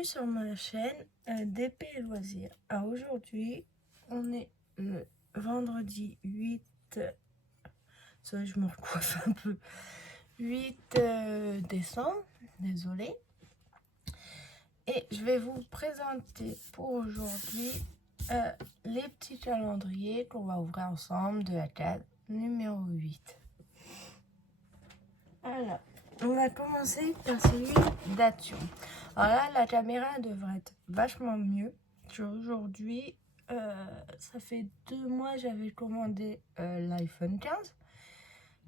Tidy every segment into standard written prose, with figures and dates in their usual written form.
bienvenue sur ma chaîne DP et Loisirs. Alors aujourd'hui, on est le vendredi 8, je me recoiffe un peu, 8 décembre, désolé. Et je vais vous présenter pour aujourd'hui les petits calendriers qu'on va ouvrir ensemble de la case numéro 8. Alors, on va commencer par celui d'action. Alors là, la caméra devrait être vachement mieux qu'aujourd'hui. Ça fait 2 mois que j'avais commandé l'iPhone 15.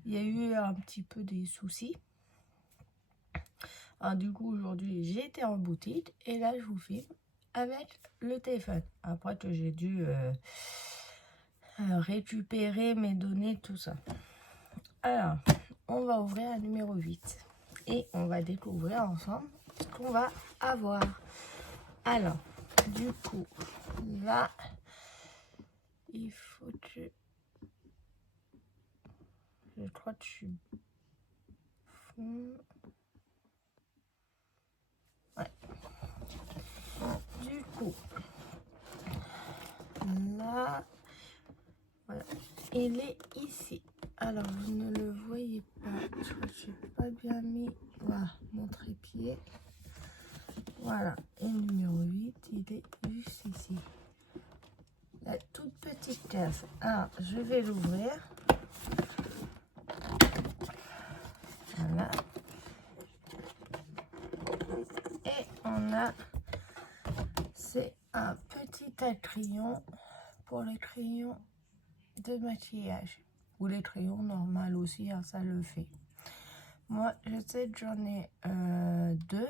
Il y a eu un petit peu des soucis. Alors, du coup, aujourd'hui, j'ai été en boutique et là, je vous filme avec le téléphone. Après que j'ai dû récupérer mes données, tout ça. Alors, on va ouvrir la numéro 8 et on va découvrir ensemble ce qu'on va avoir. Alors, du coup, là, il faut que... Je crois que je suis... Ouais. Du coup, là, voilà, il est ici. Alors, vous ne le voyez pas. Je crois que je n'ai pas bien mis, voilà, mon trépied. Voilà, et le numéro 8, il est juste ici. La toute petite case. Alors, je vais l'ouvrir. Voilà. Et on a, c'est un petit crayon pour les crayons de maquillage. Ou les crayons normaux aussi, hein, ça le fait. Moi, je sais que j'en ai 2.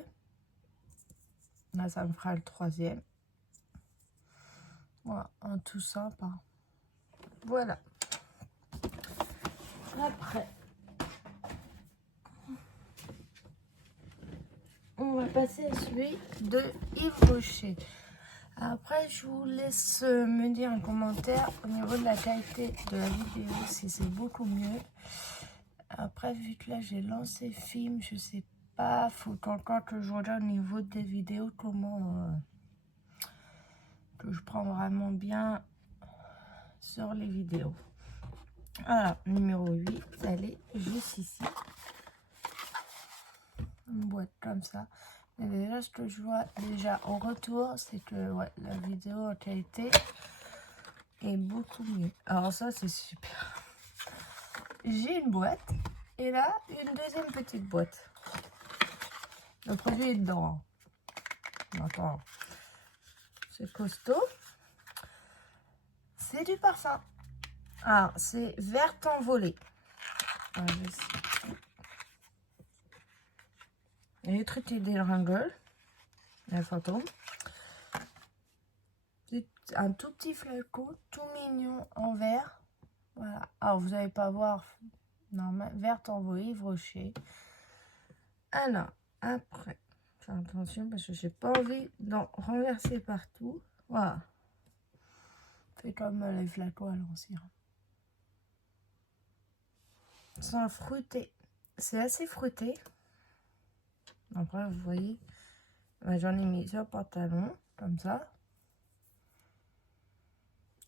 Là, ça me fera le 3e. Voilà, un tout sympa. Voilà. Après, on va passer à celui de Yves Rocher. Après, je vous laisse me dire en commentaire au niveau de la qualité de la vidéo si c'est beaucoup mieux. Après, vu que là j'ai lancé film, je sais pas, faut encore que je regarde au niveau des vidéos comment que je prends vraiment bien sur les vidéos. Voilà, numéro 8, elle est juste ici. Une boîte comme ça. Mais déjà, ce que je vois déjà au retour, c'est que ouais, la vidéo en qualité est beaucoup mieux. Alors ça, c'est super. J'ai une boîte et là, une deuxième petite boîte. Le produit est dedans. Attends. C'est costaud. C'est du parfum. Alors, c'est vert envolé. Et les trucs des ringles. La fantôme. Un tout petit flacon, tout mignon en vert. Voilà. Alors, vous n'allez pas voir. Normal, vert envolé, Yves Rocher. Alors, après, fais attention parce que j'ai pas envie d'en renverser partout. Voilà. Fait comme les flacons à l'ancien. C'est fruité. C'est assez fruité. Après, vous voyez, j'en ai mis sur le pantalon, comme ça.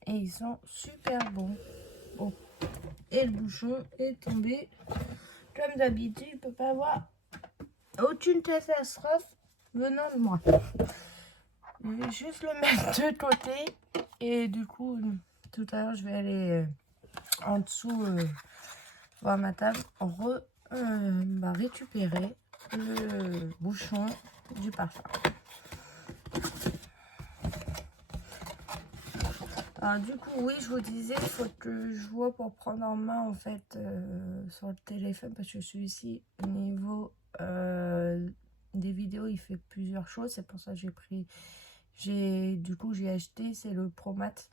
Et ils sont super bons. Bon. Et le bouchon est tombé. Comme d'habitude, il ne peut pas avoir aucune catastrophe venant de moi. Je vais juste le mettre de côté. Et du coup, tout à l'heure, je vais aller en dessous voir ma table, récupérer le bouchon du parfum. Alors du coup, oui, je vous disais, il faut que je vois pour prendre en main en fait sur le téléphone parce que celui-ci au niveau des vidéos, il fait plusieurs choses. C'est pour ça que j'ai acheté, c'est le Pro Max.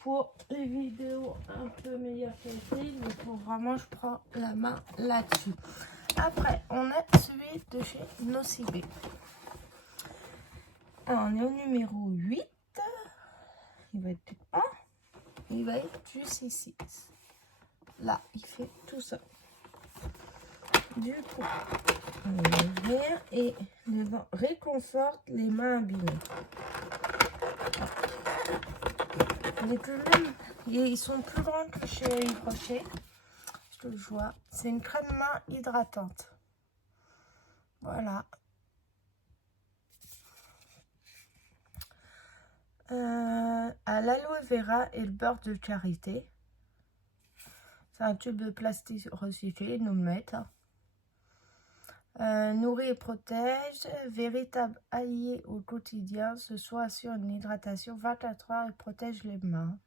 Pour les vidéos un peu meilleure qualité, mais pour vraiment, je prends la main là-dessus. Après, on a celui de chez Nocibé. Alors, on est au numéro 8. Il va être peut-être pas. Il va être juste ici. Là, il fait tout ça. Du coup, On va l'ouvrir et réconforte les mains abîmées. Ils sont plus grands que chez Yves Rocher. Je te le vois. C'est une crème main hydratante. Voilà. À l'aloe vera et le beurre de karité. C'est un tube de plastique recyclé, ils nous le mettent. Nourrit et protège, véritable allié au quotidien. Ce soin assure une hydratation 24 heures et protège les mains.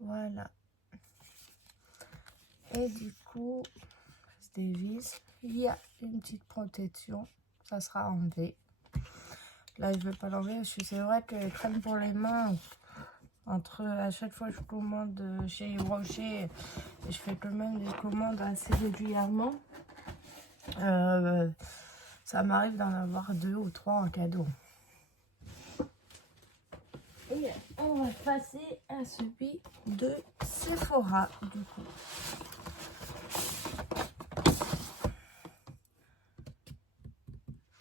Voilà. Et du coup, je dévisse. Il y a une petite protection. Ça sera enlevé. Là, je ne vais pas l'enlever parce que c'est vrai que les crèmes pour les mains, à chaque fois que je commande chez Yves Rocher, et je fais quand même des commandes assez régulièrement, ça m'arrive d'en avoir 2 ou 3 en cadeau. Et on va passer à celui de Sephora, du coup.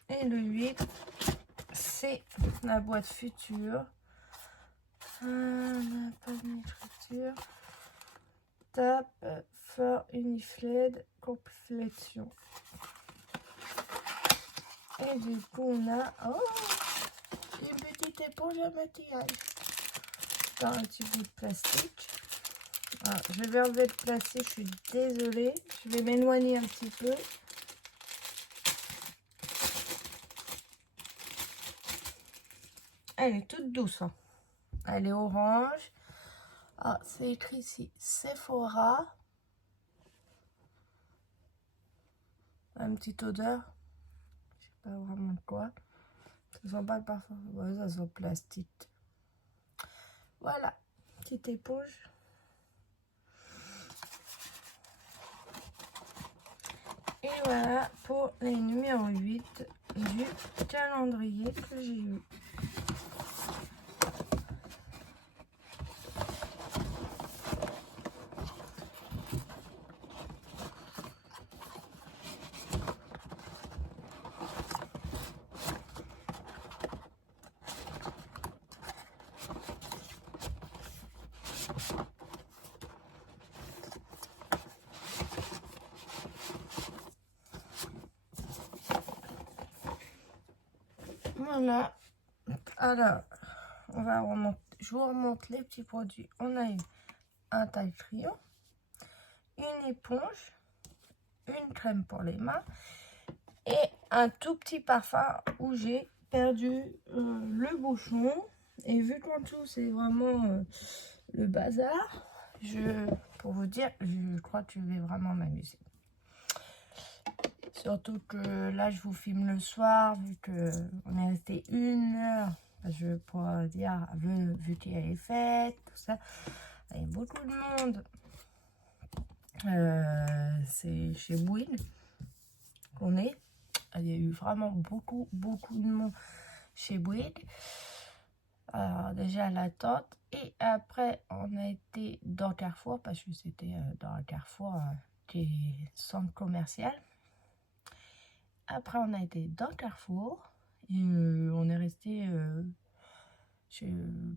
Et le 8, c'est la boîte future. Pas d'écriture. Tape for Unifled complexion. Et du coup, on a une petite éponge à maquillage dans un petit bout de plastique. Alors, je vais enlever le plastique, je suis désolée. Je vais m'éloigner un petit peu. Elle est toute douce. Hein. Elle est orange. Ah, c'est écrit ici Sephora. Une petite odeur. Je sais pas vraiment de quoi. Ça sent pas le parfum. Ouais, ça sent plastique. Voilà. Petite éponge. Et voilà pour les numéros 8 du calendrier que j'ai eu. Voilà. Alors, je vous remonte les petits produits. On a eu un taille-crayon, une éponge, une crème pour les mains et un tout petit parfum où j'ai perdu le bouchon. Et vu qu'en tout c'est vraiment le bazar, pour vous dire, je crois que je vais vraiment m'amuser. Surtout que là, je vous filme le soir, vu qu'on est resté 1 heure. Je pourrais dire, vu qu'il y a les fêtes, tout ça. Il y a beaucoup de monde. C'est chez Bouygues qu'on est. Il y a eu vraiment beaucoup de monde chez Bouygues. Alors déjà l'attente. Et après, on a été dans Carrefour, parce que c'était dans un Carrefour qui est centre commercial. Après, on a été dans Carrefour et on est resté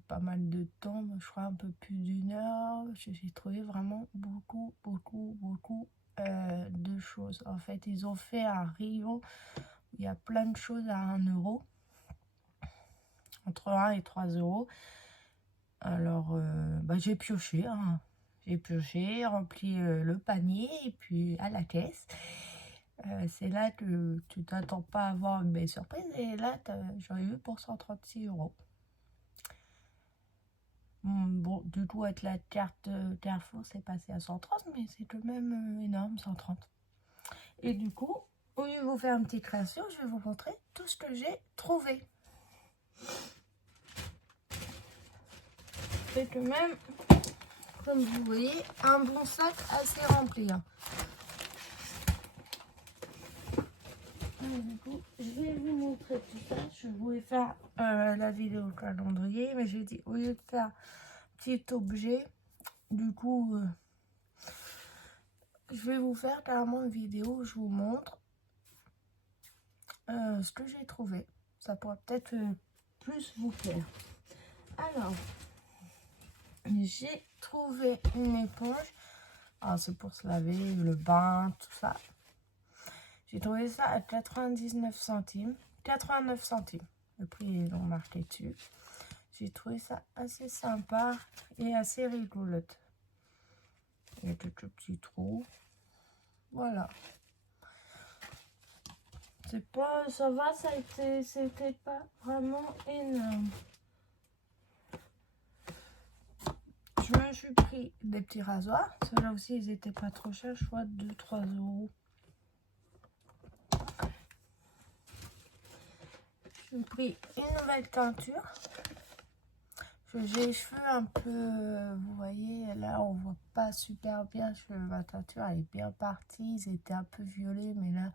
pas mal de temps, je crois un peu plus d'1 heure. J'ai trouvé vraiment beaucoup de choses. En fait, ils ont fait un rayon où il y a plein de choses à 1 euro, entre 1 et 3 euros. Alors, j'ai pioché, hein. J'ai pioché, rempli le panier et puis à la caisse. C'est là que tu t'attends pas à avoir une belle surprise. Et là, j'en ai eu pour 136 euros. Bon, du coup, avec la carte Carrefour, c'est passé à 130, mais c'est quand même énorme, 130. Et du coup, au lieu de vous faire une petite création, je vais vous montrer tout ce que j'ai trouvé. C'est quand même, comme vous voyez, un bon sac assez rempli. Hein. Du coup, je vais vous montrer tout ça. Je voulais faire la vidéo calendrier, mais j'ai dit au lieu de faire petit objet, du coup, je vais vous faire carrément une vidéo où je vous montre ce que j'ai trouvé. Ça pourrait peut-être plus vous plaire. Alors, j'ai trouvé une éponge. Alors, c'est pour se laver, le bain, tout ça. J'ai trouvé ça à 99 centimes. 89 centimes. Le prix est donc marqué dessus. J'ai trouvé ça assez sympa et assez rigolote. Il y a quelques petits trous. Voilà. C'est pas, ça va, c'était pas vraiment énorme. Je me suis pris des petits rasoirs. Ceux-là aussi, ils étaient pas trop chers. Je crois 2-3 €. J'ai pris une nouvelle teinture. J'ai les cheveux un peu, vous voyez, là on voit pas super bien. Ma teinture elle est bien partie. Ils étaient un peu violets, mais là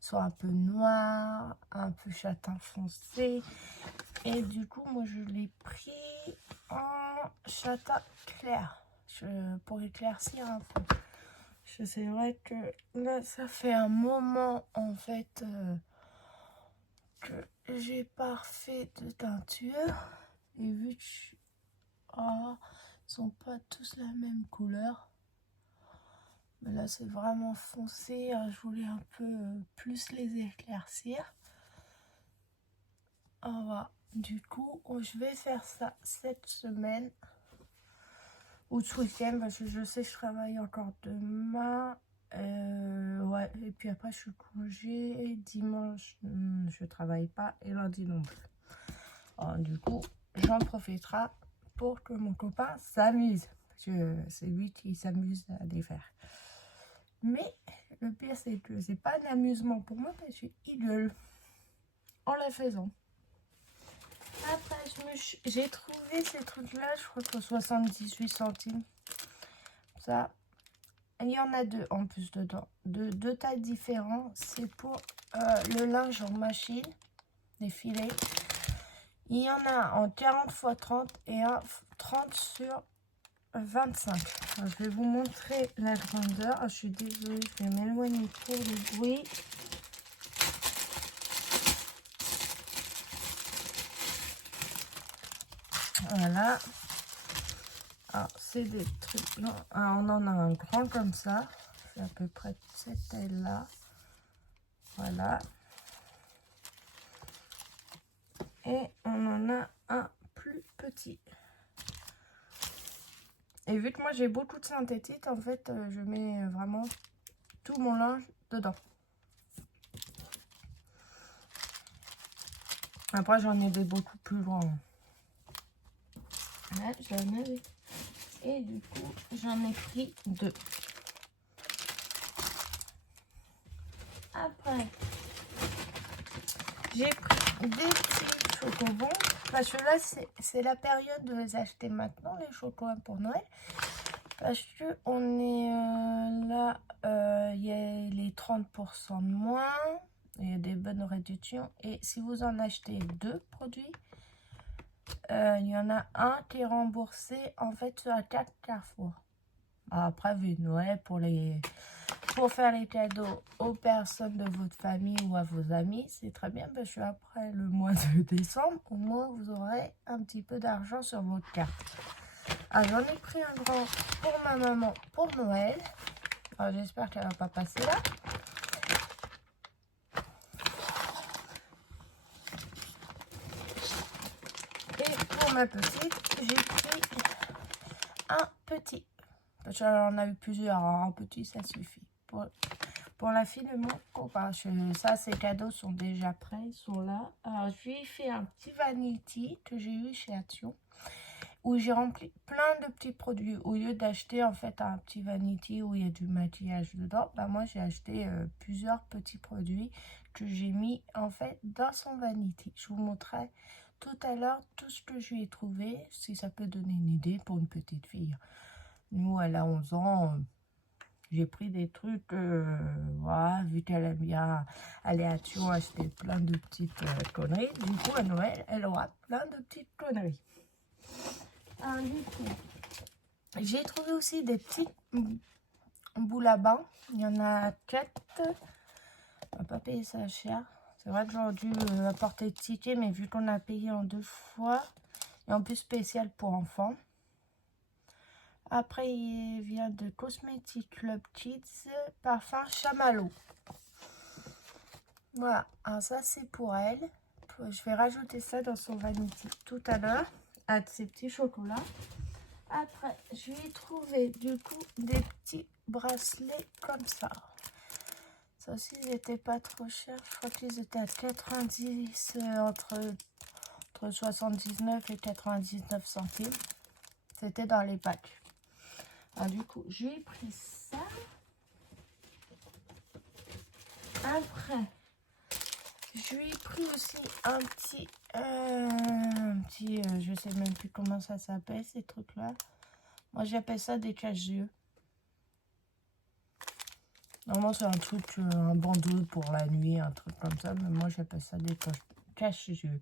ils sont un peu noirs, un peu châtain foncé. Et du coup, moi je l'ai pris en châtain clair pour éclaircir un peu. C'est vrai que là, ça fait un moment en fait que j'ai pas refait de teinture. Et vu que ils sont pas tous la même couleur. Mais là, c'est vraiment foncé. Je voulais un peu plus les éclaircir. Voilà. Du coup, je vais faire ça cette semaine. Ou ce week-end, parce que je sais que je travaille encore demain. Ouais, et puis après, je suis congé. Dimanche, je travaille pas. Et lundi non plus. Alors, du coup, j'en profiterai pour que mon copain s'amuse. Parce que c'est lui qui s'amuse à les faire. Mais le pire, c'est que c'est pas un amusement pour moi parce que je gueule en la faisant. Après, j'ai trouvé ces trucs-là, je crois que 78 centimes. Ça, il y en a deux en plus dedans. Deux tailles différentes. C'est pour le linge en machine, des filets. Il y en a en 40 x 30 et un 30 sur 25. Alors, je vais vous montrer la grandeur. Je suis désolée, je vais m'éloigner pour le bruit. Voilà. Alors, c'est des trucs. Non, on en a un grand comme ça. C'est à peu près de cette taille-là. Voilà. Et on en a un plus petit. Et vu que moi j'ai beaucoup de synthétique, en fait, je mets vraiment tout mon linge dedans. Après, j'en ai des beaucoup plus grands. Là, j'en avais. Et du coup, j'en ai pris deux. Après, j'ai pris des petits chocobons. Parce que là, c'est la période de les acheter maintenant, les chocolats pour Noël. Parce que on est là, il y a les 30% de moins. Il y a des bonnes réductions. Et si vous en achetez deux produits, il y en a un qui est remboursé en fait sur 4 Carrefour. Après, vu Noël, pour faire les cadeaux aux personnes de votre famille ou à vos amis, c'est très bien parce que après le mois de décembre, au moins vous aurez un petit peu d'argent sur votre carte. Alors, j'en ai pris un grand pour ma maman pour Noël. J'espère qu'elle va pas passer là. Et pour ma petite, j'ai pris un petit. Parce qu'elle en a eu plusieurs. Un petit, ça suffit. Pour la fille de mon copain. Ça, ces cadeaux sont déjà prêts. Ils sont là. Alors, je lui ai fait un petit vanity que j'ai eu chez Action. Où j'ai rempli plein de petits produits. Au lieu d'acheter en fait un petit vanity où il y a du maquillage dedans, bah moi j'ai acheté plusieurs petits produits que j'ai mis en fait dans son vanity. Je vous montrerai tout à l'heure tout ce que je lui ai trouvé, si ça peut donner une idée pour une petite fille. Nous, elle a 11 ans, j'ai pris des trucs, voilà, vu qu'elle aime bien aller à Action acheter plein de petites conneries. Du coup, à Noël, elle aura plein de petites conneries. Du coup, j'ai trouvé aussi des petites boule à bain. Il y en a 4. On va pas payer ça cher. C'est vrai que j'aurais dû apporter le ticket, mais vu qu'on a payé en 2 fois, et en plus spécial pour enfants. Après, il vient de Cosmetic Club Kids, parfum chamallow. Voilà, alors ça c'est pour elle. Je vais rajouter ça dans son vanity tout à l'heure, avec ces petits chocolats. Après, je vais trouver du coup des petits bracelets comme ça. Ça aussi, ils n'étaient pas trop chers. Je crois qu'ils étaient à 90, entre 79 et 99 centimes. C'était dans les packs. Alors, du coup, j'ai pris ça. Après, je lui ai pris aussi un petit, je sais même plus comment ça s'appelle, ces trucs-là. Moi, j'appelle ça des cache-yeux. Normalement, c'est un truc, un bandeau pour la nuit, un truc comme ça. Mais moi, j'appelle ça des cache-yeux.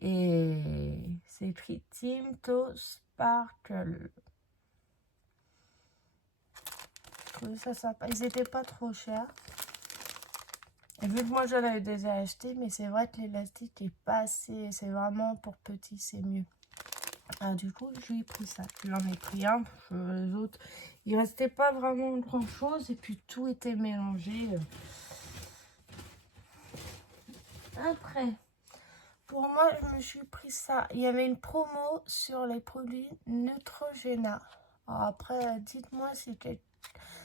Et c'est écrit Tinto Sparkle. Je trouvais ça sympa. Ils n'étaient pas trop chers. Et vu que moi, j'en avais déjà acheté, mais c'est vrai que l'élastique est pas assez. C'est vraiment pour petit, c'est mieux. Alors, du coup, je lui ai pris ça. J'en ai pris un. Les autres, il restait pas vraiment grand chose. Et puis, tout était mélangé. Après, pour moi, je me suis pris ça. Il y avait une promo sur les produits Neutrogena. Alors après, dites-moi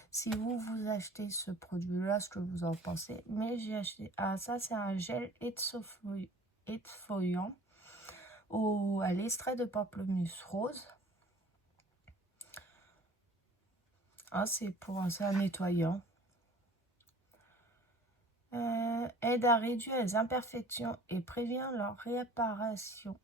si vous achetez ce produit-là, ce que vous en pensez. Mais j'ai acheté... Ah, ça, c'est un gel exfoliant à l'extrait de pamplemousse rose. Ah, c'est un nettoyant. Aide à réduire les imperfections et prévient leur réapparition.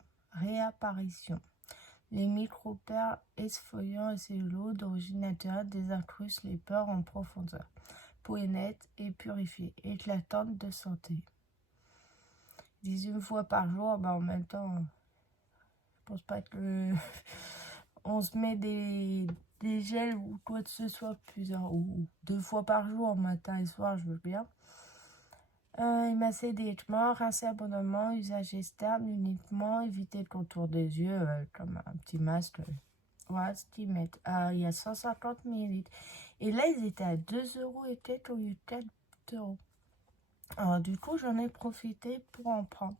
Les micropères exfoliants et cellulos d'origine naturelle désincrustent les pores en profondeur. Peau est nette et purifiée, éclatante de santé. Ils disent une fois par jour, en même temps, je pense pas que on se met des gels ou quoi que ce soit ou 2 fois par jour, matin et soir, je veux bien. Émasser directement, rincer abondamment, usage externe uniquement, éviter le contour des yeux comme un petit masque. Voilà ce qu'ils mettent. Il y a 150 ml. Et là, ils étaient à 2 € et quelques au lieu de 4 €. Alors, du coup, j'en ai profité pour en prendre.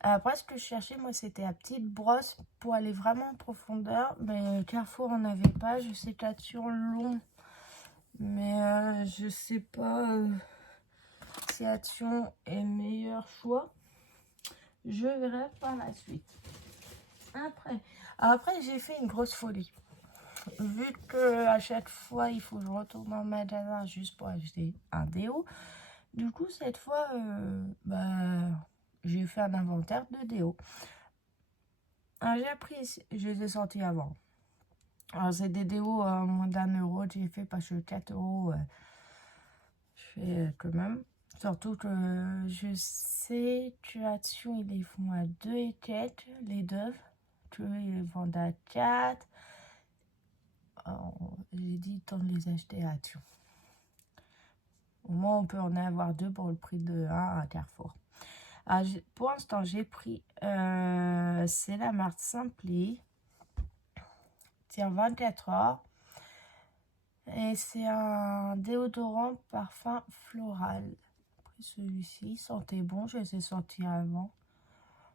Après, ce que je cherchais, moi, c'était la petite brosse pour aller vraiment en profondeur. Mais Carrefour n'en avait pas. Je sais qu'Action long. Mais je sais pas si Action est le meilleur choix. Je verrai par la suite. Après j'ai fait une grosse folie. Vu que à chaque fois, il faut que je retourne en magasin juste pour acheter un déo. Du coup, cette fois, j'ai fait un inventaire de déo. Alors, j'ai pris, je les ai sortis avant. Alors, c'est des déos à moins d'1 €. J'ai fait parce que 4 €, je fais quand même. Surtout que je sais que Action, ils les font à 2 et quelques, les deux. Que ils les vendent à 4. J'ai dit tant de les acheter à Action. Au moins, on peut en avoir 2 pour le prix de 1 à Carrefour. Alors, pour l'instant, j'ai pris, c'est la marque Simply. Tient 24 heures. Et c'est un déodorant parfum floral. Après, celui-ci sentait bon, je les ai sentis avant.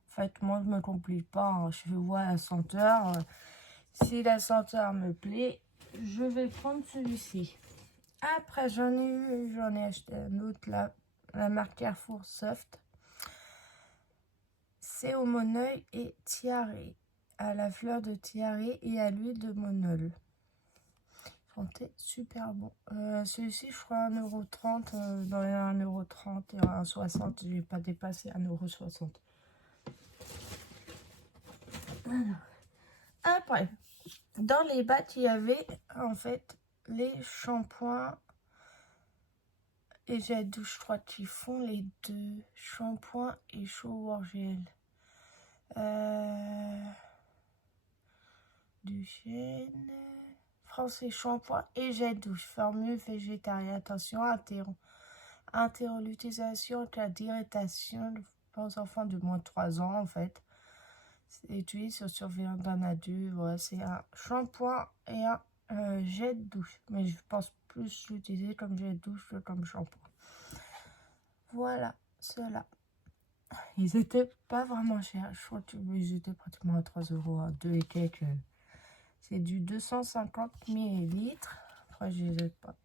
En fait, moi, je me complique pas. Hein. Je vois la senteur. Si la senteur me plaît, je vais prendre celui-ci. Après, j'en ai acheté un autre, la marque Carrefour Soft. C'est au moneuil et tiare, à la fleur de tiare et à l'huile de monol. Sentait super bon. Celui-ci, je crois 1,30 €, dans les 1,30 € et 1,60 €. Je n'ai pas dépassé 1,60 €. Alors, après, dans les bacs, il y avait en fait les shampoings et gel douche, je crois qu'ils font les deux, shampoing et shower gel. Du chêne, français, shampoing et jet douche. Formule végétarien. Attention, l'utilisation avec la diététation pour les enfants de moins de 3 ans, en fait. C'est utilisé sur surveillance d'un adulte. Voilà, c'est un shampoing et un jet douche. Mais je pense plus l'utiliser comme jet douche que comme shampoing. Voilà, ceux-là. Ils étaient pas vraiment chers. Je crois qu'ils étaient pratiquement à 3 euros, à 2 et quelques. C'est du 250 millilitres. Après, je les ai pas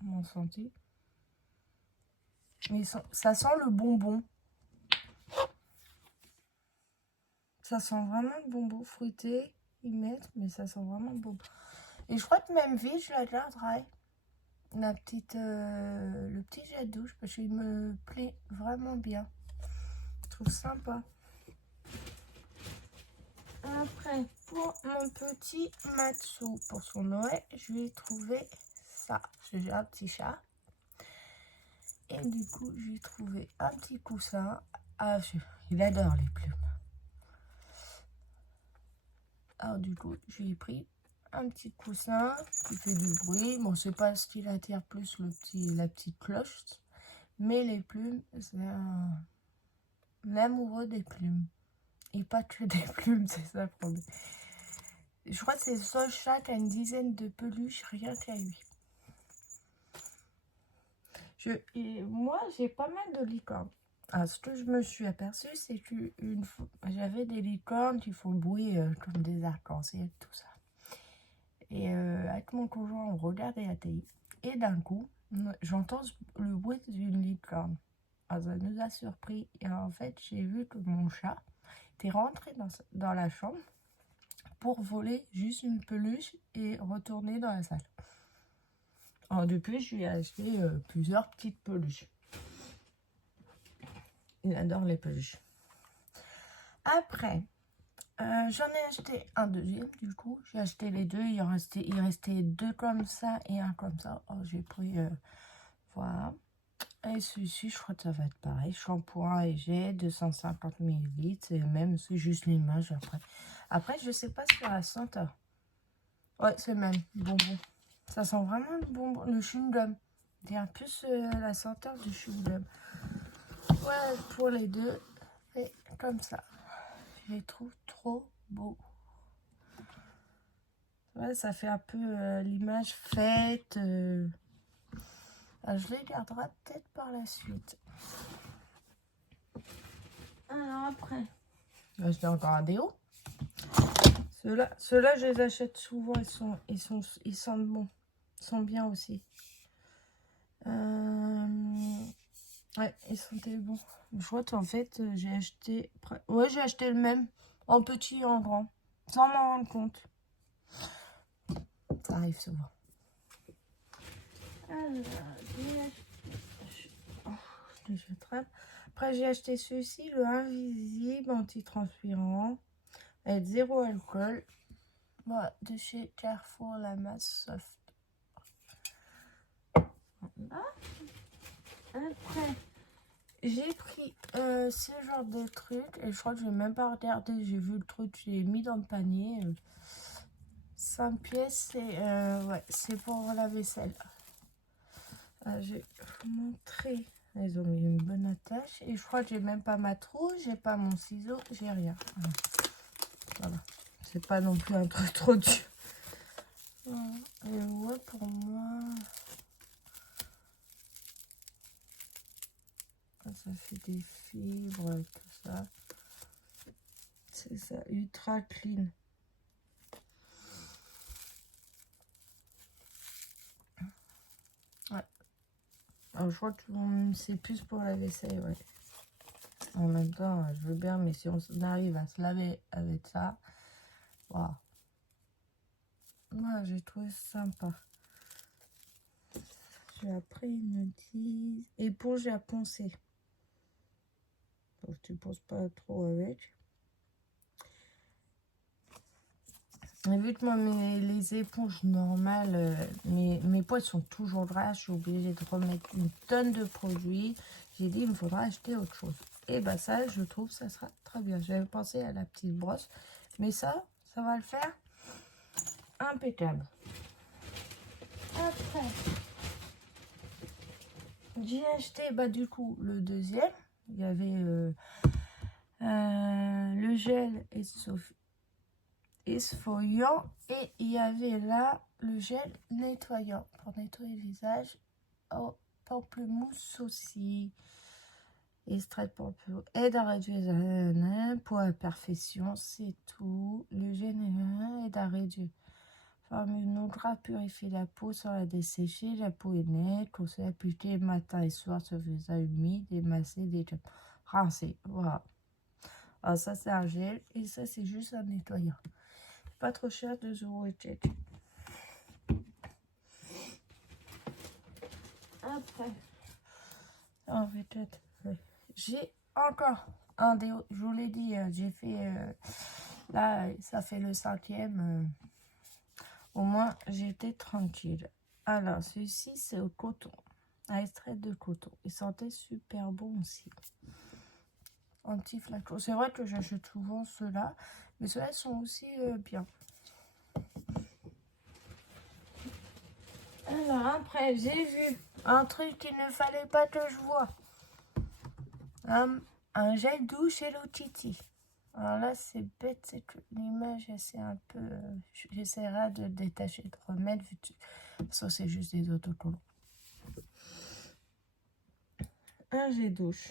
m'en senti. Mais ça sent le bonbon. Ça sent vraiment le bonbon fruité. Ils mettent, mais ça sent vraiment le bonbon. Et je crois que même vite, je la garderai. Le petit jet de douche, parce qu'il me plaît vraiment bien. Je trouve sympa. Après, pour mon petit Matsu, pour son Noël, je lui ai trouvé ça. J'ai un petit chat. Et du coup, je lui ai trouvé un petit coussin. Ah, il adore les plumes. Alors du coup, je lui ai pris un petit coussin qui fait du bruit. Bon, c'est pas ce qui l'attire plus, la petite cloche. Mais les plumes, c'est un amoureux des plumes. Et pas que des plumes, c'est ça le problème. Je crois que c'est le seul chat qui a une dizaine de peluches, rien qu'à lui. Moi, j'ai pas mal de licornes. Alors, ce que je me suis aperçue, c'est que j'avais des licornes qui font le bruit comme des arcs-en-ciel, tout ça. Et avec mon conjoint, on regardait la télé. Et d'un coup, j'entends le bruit d'une licorne. Alors, ça nous a surpris. Et en fait, j'ai vu que mon chat était rentré dans la chambre pour voler juste une peluche et retourner dans la salle. Alors depuis, je lui ai acheté plusieurs petites peluches. Il adore les peluches. Après, j'en ai acheté un deuxième, du coup. J'ai acheté les deux. Il restait deux comme ça et un comme ça. Oh, j'ai pris, voilà. Et celui-ci, je crois que ça va être pareil. Shampoing et jet, 250 ml. C'est juste l'image après. Après, je sais pas sur la senteur. Ouais, c'est le même, bonbon. Ça sent vraiment le bonbon, le chewing-gum. Il y a plus la senteur du chewing-gum. Ouais, pour les deux, et comme ça. Je les trouve trop beaux. Ouais, ça fait un peu l'image fête. Je les garderai peut-être par la suite. Alors après, j'ai encore un déo. Ceux-là, je les achète souvent. Ils sentent bon. Ils sont bien aussi. Ouais, ils sentaient bon. Je crois qu'en fait, j'ai acheté... Ouais, j'ai acheté le même. En petit et en grand. Sans m'en rendre compte. Ça arrive souvent. Alors, après, j'ai acheté celui-ci, le Invisible anti-transpirant. Avec 0 alcool. Voilà, de chez Carrefour, la masse soft. Voilà. Après, j'ai pris ce genre de truc. Et je crois que je vais même pas regarder. J'ai vu le truc, je l'ai mis dans le panier. 5 pièces, c'est pour la vaisselle. Je vais vous montrer. Ils ont mis une bonne attache. Et je crois que j'ai même pas ma trousse, j'ai pas mon ciseau, j'ai rien. Voilà. C'est pas non plus un truc trop dur. Et ouais, pour moi, ça fait des fibres et tout ça. C'est ça, ultra clean. Ouais. Alors, je crois que c'est plus pour la vaisselle, ouais. En même temps, je veux bien, mais si on arrive à se laver avec ça, waouh. Moi, j'ai trouvé ça sympa. J'ai appris une petite éponge à poncer. Donc, tu ne ponces pas trop avec. Et vu que moi, les éponges normales, mes poils sont toujours gras, je suis obligée de remettre une tonne de produits. J'ai dit, il me faudra acheter autre chose. Et bah ça, je trouve, ça sera très bien. J'avais pensé à la petite brosse, mais ça va le faire impeccable. Après, j'ai acheté du coup le deuxième. Il y avait le gel esfoliant et il y avait là le gel nettoyant pour nettoyer le visage au pamplemousse aussi. Extrait de pamplemousse aide à réduire pour la perfection, c'est tout. Le gel aide à réduire. Formule non gras purifie la peau sans la dessécher. La peau est nette. Conseil appliqué matin et soir sur le visage humide et massé des rincé. Voilà. Alors ça c'est un gel et ça c'est juste un nettoyant. Pas trop cher, 2 € et quelques. Après, on va peut-être. Oui. J'ai encore un déo. Je vous l'ai dit, j'ai fait. Là, ça fait le 5e. Au moins, j'étais tranquille. Alors, celui-ci, c'est au coton. Un extrait de coton. Il sentait super bon aussi. Anti-flacon. C'est vrai que j'achète souvent ceux-là. Mais ceux-là sont aussi bien. Alors, après, j'ai vu un truc qu'il ne fallait pas que je vois. Un gel douche Hello Kitty. Alors là, c'est bête, c'est que l'image, c'est un peu... J'essaierai de détacher, de remettre, vu que ça, c'est juste des autocollants. Un gel douche.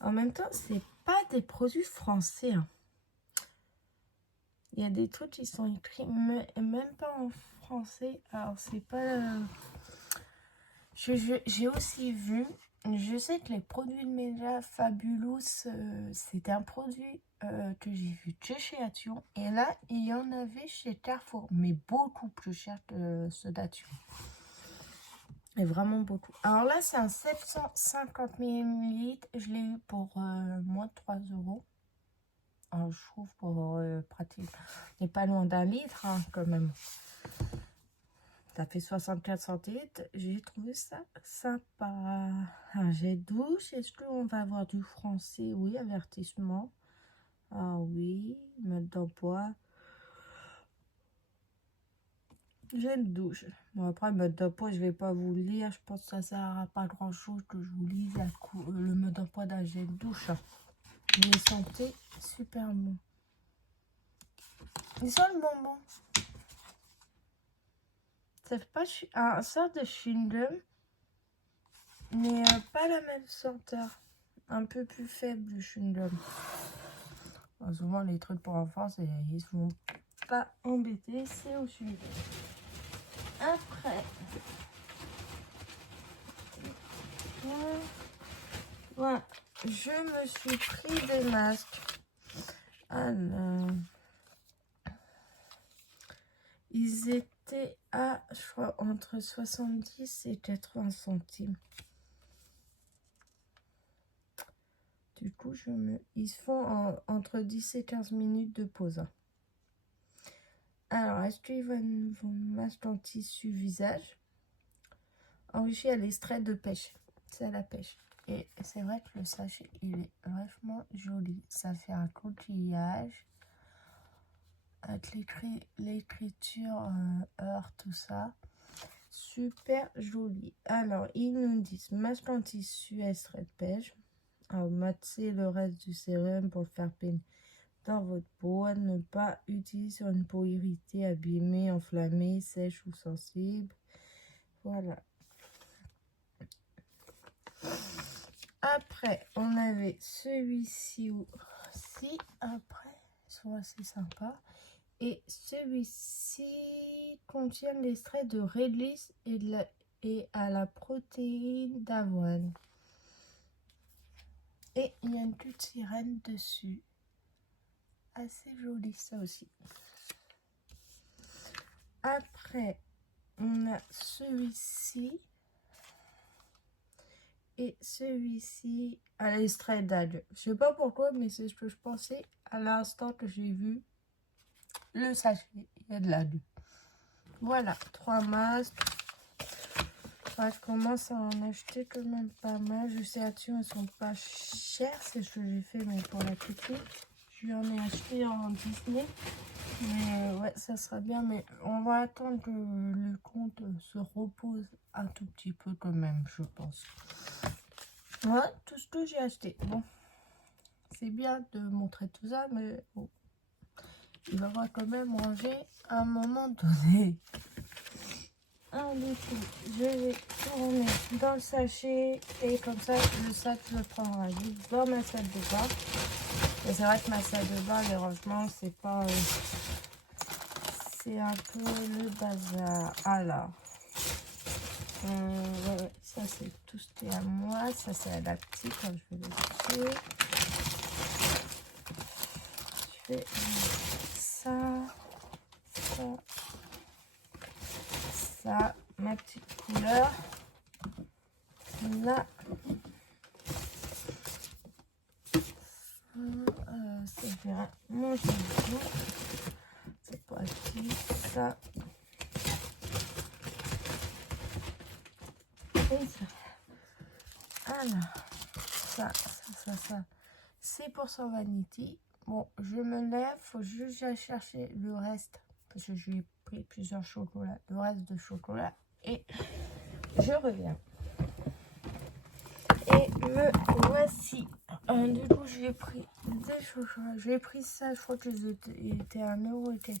En même temps, c'est pas des produits français. Hein. Il y a des trucs qui sont écrits même pas en français. Alors, c'est pas... J'ai aussi vu... Je sais que les produits de Média Fabulous, c'est un produit que j'ai vu que chez Action. Et là, il y en avait chez Carrefour, mais beaucoup plus cher que ceux d'Action. Et vraiment beaucoup. Alors là, c'est un 750 ml. Je l'ai eu pour moins de 3 €. Alors, je trouve pour pratique. On n'est pas loin d'un litre, hein, quand même. Ça fait 64 centilitres. J'ai trouvé ça sympa. Un jet douche. Est-ce qu'on va avoir du français? Oui, avertissement. Ah oui, mode d'emploi. Jet douche. Bon, après, mode d'emploi, je vais pas vous le lire. Je pense que ça sert à pas grand chose que je vous lise le mode d'emploi d'un jet douche. Mais il sentait super bon. Il sent le bonbon. Ça fait pas un sort de chewing-gum, mais pas la même senteur. Un peu plus faible du chewing-gum. Bon, souvent, les trucs pour enfants, ils sont pas embêtés. C'est au chewing-gum. Après, voilà, je me suis pris des masques. Alors, ils étaient à, je crois, entre 70 et 80 centimes. Du coup, ils se font entre 10 et 15 minutes de pause. Alors, est-ce qu'ils vont masque en tissu visage enrichi à l'extrait de pêche? C'est à la pêche. Et c'est vrai que le sachet, il est vraiment joli. Ça fait un coquillage avec l'écriture heure, tout ça. Super joli. Alors, ils nous disent masque en tissu à extrait de pêche. Alors, matez le reste du sérum pour le faire pénétrer dans votre peau. À ne pas utiliser sur une peau irritée, abîmée, enflammée, sèche ou sensible. Voilà. Après, on avait celui-ci aussi. Après, ils sont assez sympas. Et celui-ci contient l'extrait de réglisse et à la protéine d'avoine. Et il y a une petite sirène dessus. Assez joli ça aussi. Après, on a celui-ci. Et celui-ci à l'extrait d'algue. Je sais pas pourquoi, mais c'est ce que je pensais à l'instant que j'ai vu le sachet. Il y a de l'algue. Voilà, 3 masques. Enfin, je commence à en acheter quand même pas mal. Je sais, Action, elles sont pas chères. C'est ce que j'ai fait, mais pour la petite, lui en ai acheté en Disney. Mais ouais, ça sera bien. Mais on va attendre que le compte se repose un tout petit peu quand même, je pense. Voilà tout ce que j'ai acheté. Bon, c'est bien de montrer tout ça, mais bon, il va falloir quand même ranger à un moment donné. Du coup, je vais tourner dans le sachet et comme ça, le sac, je le prendrai juste dans ma salle de bain. Et c'est vrai que ma salle de bain, les rangements, c'est pas... c'est un peu le bazar. Alors, ouais, ça c'est tout ce qui est à moi. Ça c'est à la petite quand je vais le toucher. Je fais ça, ça, ma petite couleur. Là, c'est bien. Mon jambon, c'est pas ici, ça. Et ça. Alors, ça. C'est pour son vanity. Bon, je me lève, faut juste aller chercher le reste. Parce que je lui ai pris plusieurs chocolats, le reste de chocolat. Et je reviens. Et me voici. Du coup, j'ai pris des chocolats. J'ai pris ça, je crois que c'était 1 euro. Était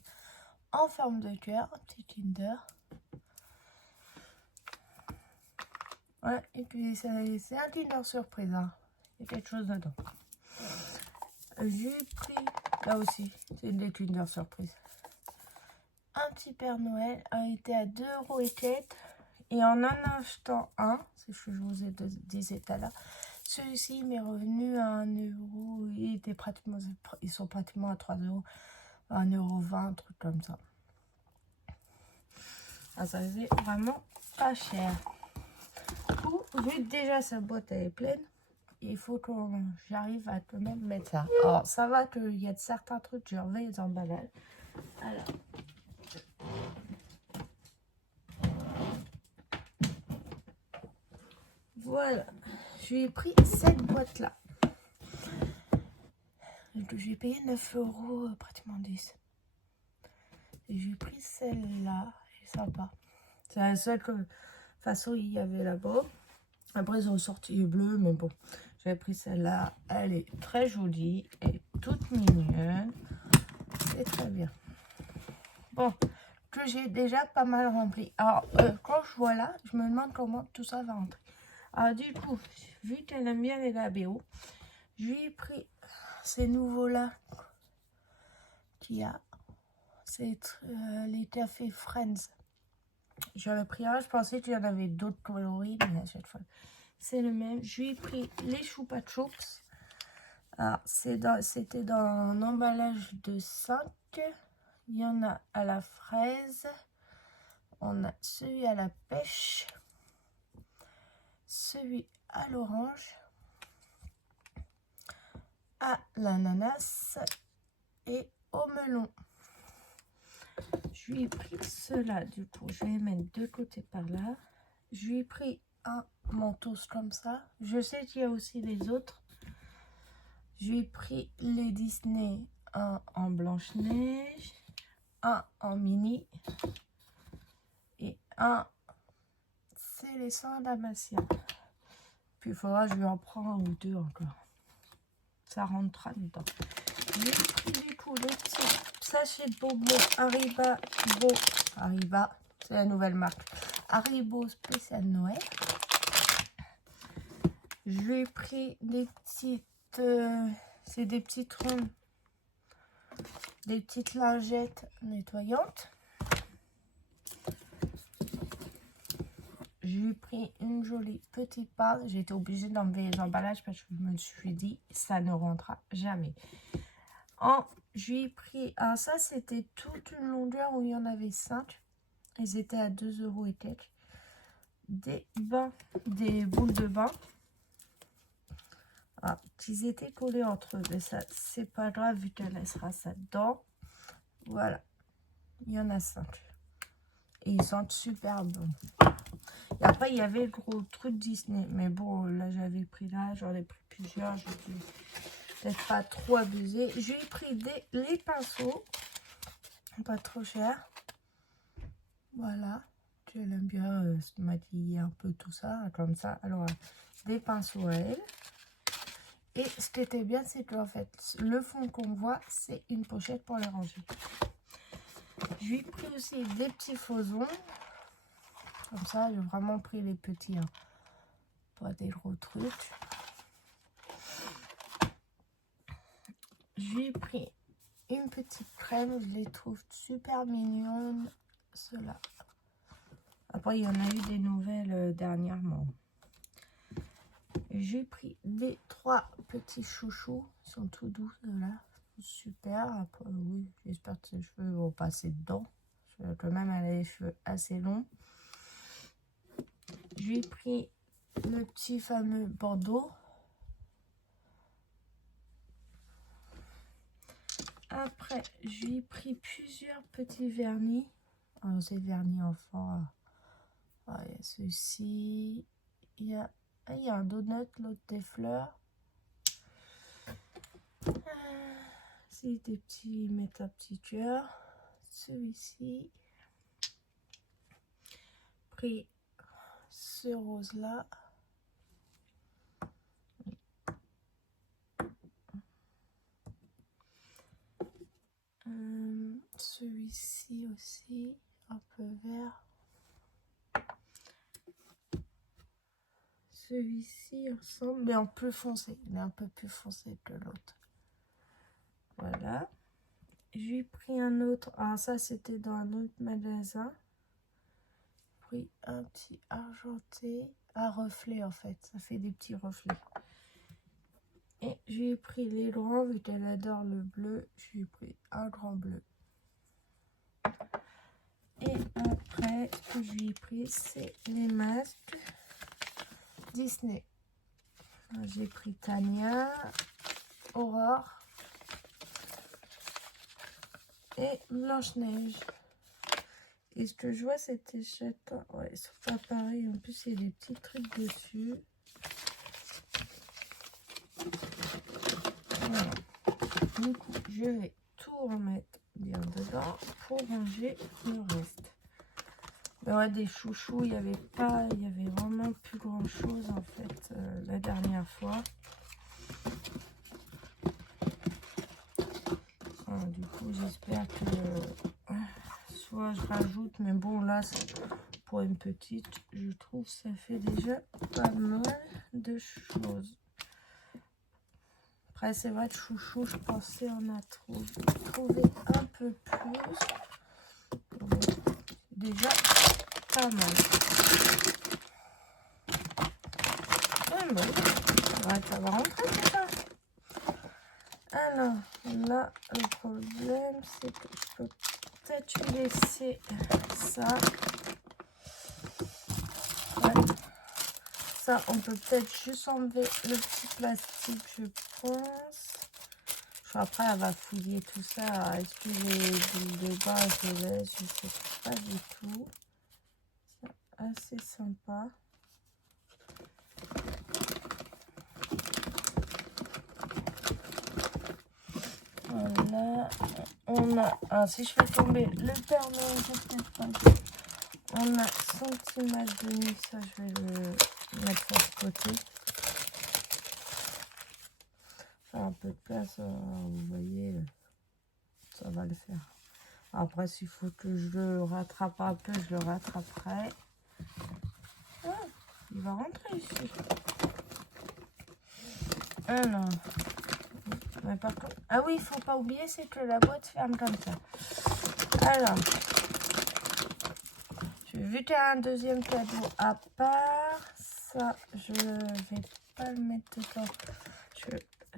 en forme de cœur, un petit Kinder. Ouais, et puis c'est un Kinder surprise. Hein. Il y a quelque chose dedans. J'ai pris, là aussi, c'est des Kinder surprise. Un petit Père Noël a été à 2 euros et quelques. Et en achetant un, c'est ce que je vous ai dit tout à l'heure, celui-ci m'est revenu à 1 euro. Ils sont pratiquement à 3 euros, 1,20 €, un truc comme ça. Ah, ça faisait vraiment pas cher. Vu que déjà sa boîte elle est pleine, il faut que j'arrive à quand même mettre ça. Alors, ça va qu'il y a certains trucs, je remets les emballages. Alors. Voilà. J'ai pris cette boîte-là. J'ai payé 9 euros, pratiquement 10. Et j'ai pris celle-là. Elle est sympa. C'est la seule que, de toute façon, il y avait là-bas. Après, ils ont sorti le bleu, mais bon. J'ai pris celle-là. Elle est très jolie. Elle est toute mignonne. C'est très bien. Bon, que j'ai déjà pas mal rempli. Alors, quand je vois là, je me demande comment tout ça va rentrer. Alors, du coup, vu qu'elle aime bien les labéos, je lui ai pris ces nouveaux-là qu'il y a. C'est les cafés Friends. J'avais pris un, je pensais qu'il y en avait d'autres coloris, mais à chaque fois, c'est le même. Je lui ai pris les Choupa Choups. C'était dans un emballage de 5. Il y en a à la fraise. On a celui à la pêche. Celui à l'orange. À l'ananas. Et au melon. Je lui ai pris ceux-là, du coup, je vais les mettre de côté par là. Je lui ai pris un mentos comme ça. Je sais qu'il y a aussi les autres. Je lui ai pris les Disney, un en Blanche-Neige, un en mini et un, c'est les 100 Dalmatiens. Puis il faudra que je lui en prends un ou deux encore. Ça rentrera dedans. J'ai pris du coup le petit sachet de bonbons Haribo, c'est la nouvelle marque. Haribo spécial Noël. Je lui ai pris des petites, c'est des petites rondes, des petites lingettes nettoyantes. Je lui ai pris une jolie petite paille. J'ai été obligée d'enlever les emballages parce que je me suis dit ça ne rentrera jamais. Je lui ai pris, alors ça c'était toute une longueur où il y en avait 5. Ils étaient à 2 euros et quelques. Des boules de bain. Ah, ils étaient collés entre eux, mais ça c'est pas grave vu qu'elle laissera ça dedans. Voilà, il y en a 5. Et ils sentent super bon. Et après il y avait le gros truc Disney, mais bon là j'avais pris là, j'en ai pris plusieurs. J'étais peut-être pas trop abusé. J'ai pris les pinceaux, pas trop cher. Voilà, tu aimes bien se maquiller un peu tout ça, comme ça. Alors, des pinceaux à elle. Et ce qui était bien, c'est qu'en fait, le fond qu'on voit, c'est une pochette pour les ranger. J'ai pris aussi des petits faux ongles. Comme ça, j'ai vraiment pris les petits, hein, pas des gros trucs. J'ai pris une petite crème, je les trouve super mignonnes, ceux-là. Après, il y en a eu des nouvelles dernièrement. J'ai pris les 3 petits chouchous, ils sont tout doux, ceux-là. Super. Après, oui, j'espère que ses cheveux vont passer dedans. Quand même, elle a les cheveux assez longs. J'ai pris le petit fameux bandeau. Après, j'ai pris plusieurs petits vernis. Alors, c'est vernis enfant. Ah, il y a ceci. Il y a un donut, l'autre des fleurs. C'est des petits mettre à petit cœur. Celui-ci. Pris ce rose là. Celui-ci aussi, un peu vert. Celui-ci ressemble, mais en plus foncé. Il est un peu plus foncé que l'autre. Voilà. J'ai pris un autre. Ah, ça, c'était dans un autre magasin. J'ai pris un petit argenté à reflet, en fait. Ça fait des petits reflets. Et j'ai pris les grands, vu qu'elle adore le bleu. J'ai pris un grand bleu. Et après, ce que j'ai pris, c'est les masques Disney. J'ai pris Tania, Aurore et Blanche-Neige. Et ce que je vois, cette échette, ouais, ils sont pas pareils. En plus, il y a des petits trucs dessus. Voilà. Du coup, je vais tout remettre bien dedans pour ranger le reste. Mais ouais, des chouchous, il y avait vraiment plus grand chose en fait la dernière fois. Alors, du coup, j'espère que soit je rajoute, mais bon, là, pour une petite, je trouve que ça fait déjà pas mal de choses. Après, c'est vrai que chouchou, je pensais en a trouvé un peu plus. Bon, déjà, pas mal. Ouais, bon, ouais, ça va rentrer tout ça. Alors, là, le problème, c'est que je peux peut-être laisser ça. Ouais. Ça, on peut peut-être juste enlever le petit plastique, je pense. Après, elle va fouiller tout ça. Est-ce que j'ai du débat, je laisse, je sais pas du tout. C'est assez sympa. Voilà. On a, si je fais tomber le Père Noël, je peut-être pas. On a centimètre de nuit, ça je vais le mettre de côté. Faire un peu de place, vous voyez, ça va le faire. Après, s'il faut que je le rattrape un peu, je le rattraperai. Ah, il va rentrer ici. Alors, mais par contre, ah oui, il faut pas oublier, c'est que la boîte ferme comme ça. Alors, vu qu'il y a un deuxième cadeau à part, ça, je vais pas le mettre dedans.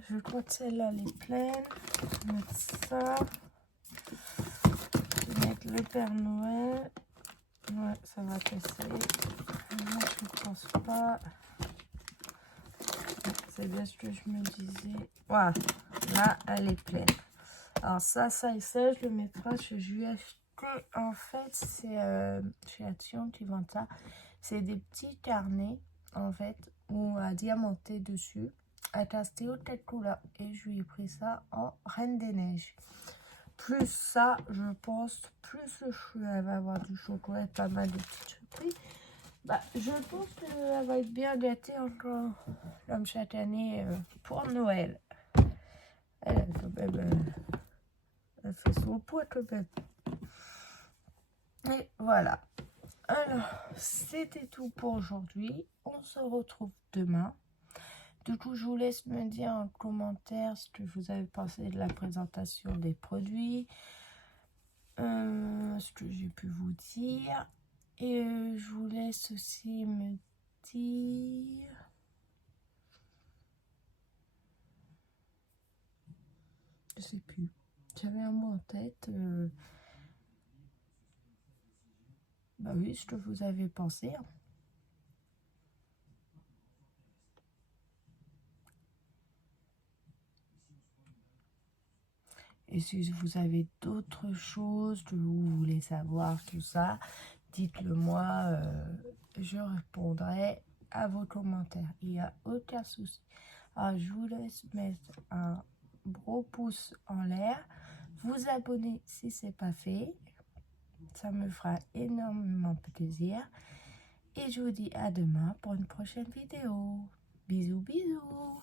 Je crois que celle-là, elle est pleine. Je vais mettre ça. Je vais mettre le Père Noël. Ouais, ça va casser. Moi, je ne pense pas. C'est bien ce que je me disais. Voilà, là, elle est pleine. Alors ça et ça, je le mettrai. Je lui ai acheté, en fait, c'est chez Action qui vend ça. C'est des petits carnets, en fait, où à diamanter dessus. attesté au tatou là. Et je lui ai pris ça en Reine des Neiges. Plus ça, je pense, plus le chou, elle va avoir du chocolat et pas mal de petites surprises. Bah, je pense qu'elle va être bien gâtée encore comme chaque année pour Noël. Elle, quand même, elle fait son poids quand même. Et voilà. Alors, c'était tout pour aujourd'hui. On se retrouve demain. Du coup, je vous laisse me dire en commentaire ce que vous avez pensé de la présentation des produits. Ce que j'ai pu vous dire. Et je vous laisse aussi me dire... Je sais plus. J'avais un mot en tête. Bah oui, ce que vous avez pensé. Et si vous avez d'autres choses que vous voulez savoir, tout ça, dites-le moi. Je répondrai à vos commentaires. Il n'y a aucun souci. Alors, je vous laisse mettre un gros pouce en l'air. Vous abonner si ce n'est pas fait. Ça me fera énormément plaisir. Et je vous dis à demain pour une prochaine vidéo. Bisous, bisous.